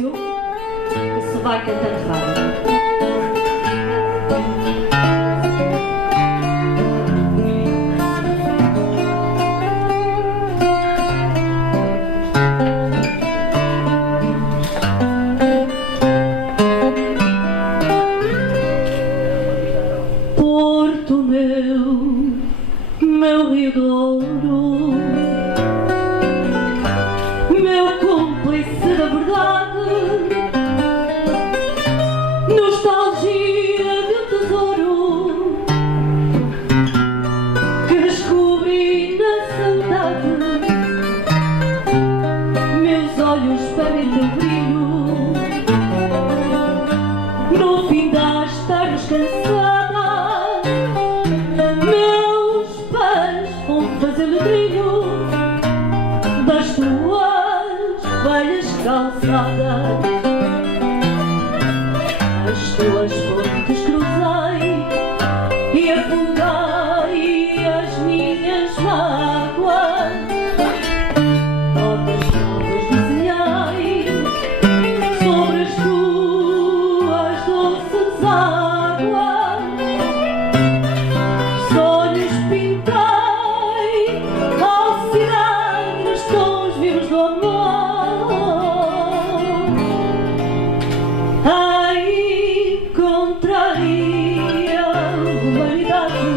silêncio que se vai cantando fado. Meu Rio Douro, meu cúmplice da verdade, nostalgia de um tesouro que descobri na saudade. Meus olhos pedem teu brilho no fim das tardes cansadas. Fazendo trilho das tuas velhas calçadas, as tuas fontes cruzei e afundei as minhas mágoas, notas novas desenhei sobre as tuas doces águas, sonhos pintados do amor. Ai, contraria a humanidade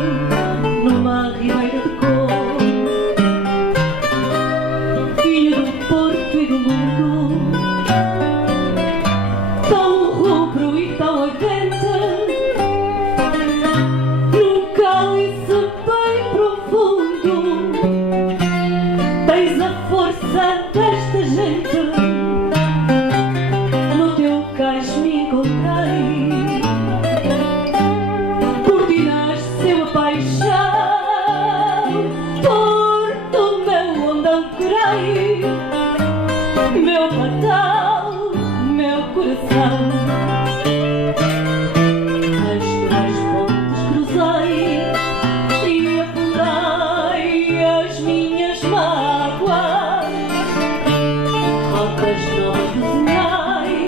numa ribeira de cor, filho do Porto e do mundo, tão rubro e tão ardente, num cálice bem profundo tens a força desta gente. No teu cais me encontrei, por ti nasceu a paixão, Porto meu onde ancorei, meu natal, meu coração. As tuas pontes cruzei e afundei as minhas mágoas, rotas novas desenhei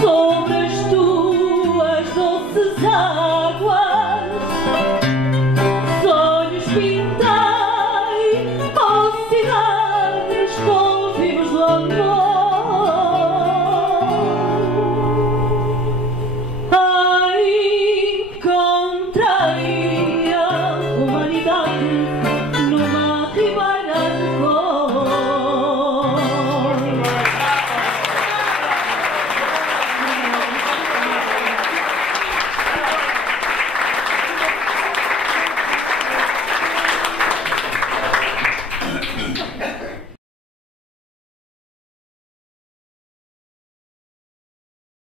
sobre as tuas doces águas, sonhos pintei, oh cidades com vivos do amor. Ai, encontrei a humanidade